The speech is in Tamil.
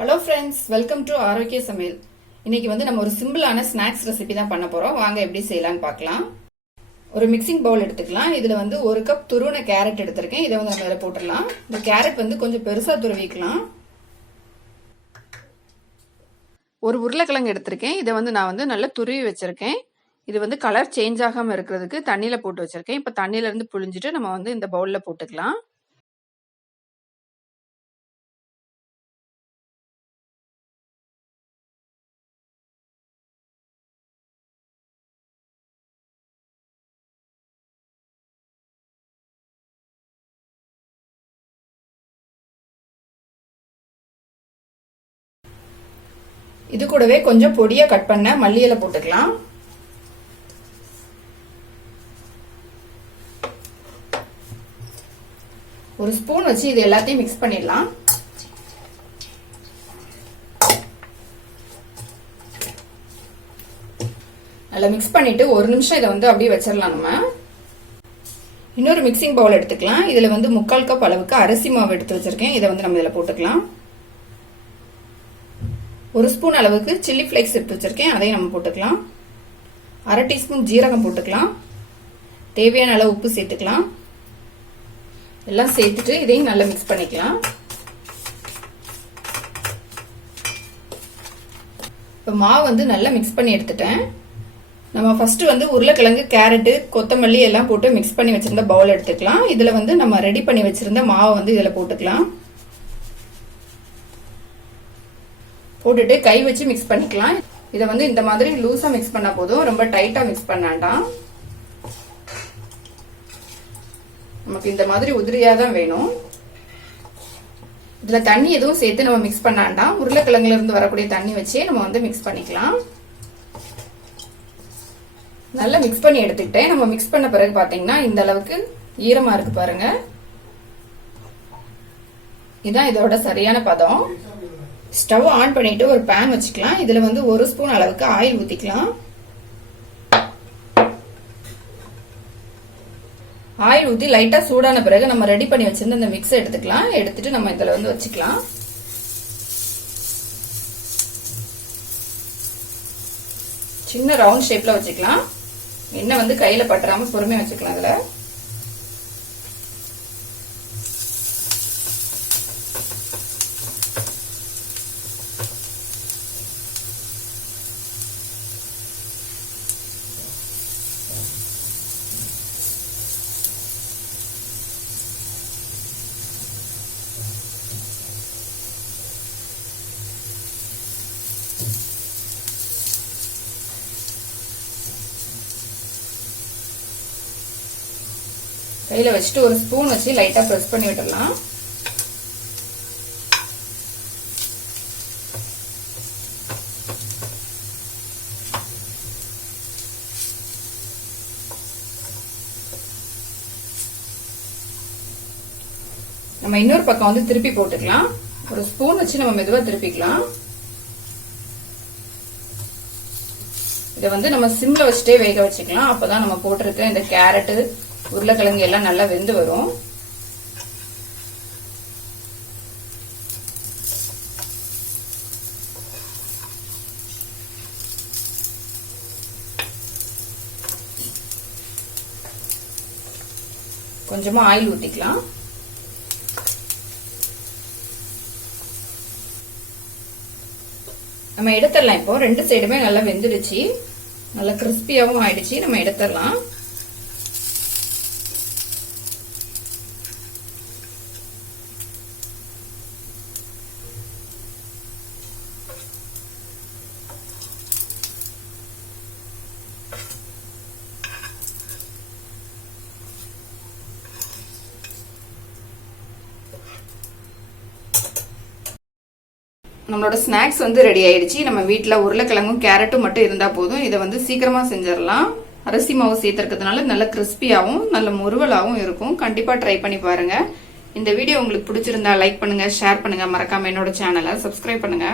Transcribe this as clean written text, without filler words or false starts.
ஹலோ ஃப்ரெண்ட்ஸ், வெல்கம் டு ஆரோக்கிய சமையல். இன்னைக்கு நம்ம ஒரு சிம்பிளான ஸ்நாக்ஸ் ரெசிபி தான் பண்ண போறோம். வாங்க எப்படி செய்யலாம்னு பார்க்கலாம். ஒரு மிக்சிங் பவுல் எடுத்துக்கலாம். இதுல ஒரு கப் துருவன கேரட் எடுத்திருக்கேன். இதை நம்ம அதில் போட்டுடலாம். இந்த கேரட் கொஞ்சம் பெருசா துருவிக்கலாம். ஒரு உருளைக்கிழங்கு எடுத்திருக்கேன். இதை நான் நல்லா துருவி வச்சிருக்கேன். இது கலர் சேஞ்ச் ஆகாம இருக்கிறதுக்கு தண்ணியில போட்டு வச்சிருக்கேன். இப்ப தண்ணியில இருந்து புழிஞ்சிட்டு நம்ம இந்த பவுல்ல போட்டுக்கலாம். இது கூடவே கொஞ்சம் பொடியா கட் பண்ண மல்லி இலை போட்டுக்கலாம். ஒரு ஸ்பூன் வச்சு இது எல்லாத்தையும் மிக்ஸ் பண்ணிடலாம். நல்லா மிக்ஸ் பண்ணிட்டு ஒரு நிமிஷம் இதை அப்படியே வச்சிடலாம். நம்ம இன்னொரு மிக்சிங் பவுல் எடுத்துக்கலாம். இதுல 3/4 கப் அளவுக்கு அரிசி மாவு எடுத்து வச்சிருக்கேன். இதை நம்ம இதுல போட்டுக்கலாம். ஒரு ஸ்பூன் அளவுக்கு சில்லி ஃபிளேக்ஸ் எடுத்து வச்சிருக்கேன். அதையும் நம்ம போட்டுக்கலாம். 1/2 டீஸ்பூன் ஜீரகம் போட்டுக்கலாம். தேவையான அளவு உப்பு சேர்த்துக்கலாம். எல்லாம் சேர்த்துட்டு இதையும் நல்லா மிக்ஸ் பண்ணிக்கலாம். இப்போ மாவு நல்லா மிக்ஸ் பண்ணி எடுத்துட்டேன். நம்ம ஃபர்ஸ்ட் உருளைக்கிழங்கு, கேரட், கொத்தமல்லி எல்லாம் போட்டு மிக்ஸ் பண்ணி வச்சிருந்த பவுல் எடுத்துக்கலாம். இதுல நம்ம ரெடி பண்ணி வச்சிருந்த மாவு இதுல போட்டுக்கலாம். போட்டுட்டு கை வச்சு மிக்ஸ் பண்ணிக்கலாம். இதை இந்த மாதிரி லூசா மிக்ஸ் பண்ணா போதும். ரொம்ப டைட்டா மிக்ஸ் பண்ண வேண்டாம். நமக்கு இந்த மாதிரி உதிரியா தான் வேணும். இதுல தண்ணி எதுவும் சேர்த்து நம்ம மிக்ஸ் பண்ண வேண்டாம். உருளைக்கிழங்குல இருந்து வரக்கூடிய தண்ணி வச்சே நம்ம மிக்ஸ் பண்ணிக்கலாம். நல்லா மிக்ஸ் பண்ணி எடுத்துக்கிட்டேன். நம்ம மிக்ஸ் பண்ண பிறகு பாத்தீங்கன்னா இந்த அளவுக்கு ஈரமா இருக்கு பாருங்க. இதான் இதோட சரியான பதம். ஸ்டவ் ஆன் பண்ணிட்டு ஒரு பேன் வச்சுக்கலாம். இதுல 1 ஸ்பூன் அளவுக்கு ஆயில் ஊத்திக்கலாம். ஆயில் ஊத்தி லைட்டா சூடான பிறகு நம்ம ரெடி பண்ணி வச்சிருந்த இந்த மிக்ஸ் எடுத்துக்கலாம். எடுத்துட்டு நம்ம இதுல வச்சுக்கலாம். சின்ன ரவுண்ட் ஷேப்ல வச்சுக்கலாம். எண்ணெய் கையில பற்றாம பொறுமையா வச்சுக்கலாம். இதுல கையில வச்சுட்டு ஒரு ஸ்பூன் வச்சு லைட்டா பிரஸ் பண்ணி விட்டுடலாம். நம்ம இன்னொரு பக்கம் திருப்பி போட்டுக்கலாம். ஒரு ஸ்பூன் வச்சு நம்ம மெதுவா திருப்பிக்கலாம். இதை நம்ம சிம்ல வச்சுட்டே வேக வச்சுக்கலாம். அப்பதான் நம்ம போட்டிருக்க இந்த கேரட், உருளைக்கிழங்கு எல்லாம் நல்லா வெந்து வரும். கொஞ்சமா ஆயில் ஊத்திக்கலாம். நம்ம எடுத்துடலாம். இப்போ 2 சைடுமே நல்லா வெந்துடுச்சு. நல்லா கிறிஸ்பியாவும் ஆயிடுச்சு. நம்ம எடுத்துடலாம். நம்மளோட ஸ்நாக்ஸ் ரெடி ஆயிடுச்சு. நம்ம வீட்டுல உருளைக்கிழங்கும் கேரட்டும் மட்டும் இருந்தா போதும். இதை சீக்கிரமா செஞ்சிடலாம். அரிசி மாவு சேர்த்திருக்கிறதுனால நல்ல கிறிஸ்பியாவும் நல்ல முறுவலாவும் இருக்கும். கண்டிப்பா ட்ரை பண்ணி பாருங்க. இந்த வீடியோ உங்களுக்கு பிடிச்சிருந்தா லைக் பண்ணுங்க, ஷேர் பண்ணுங்க. மறக்காம என்னோட சேனலை சப்ஸ்கிரைப் பண்ணுங்க.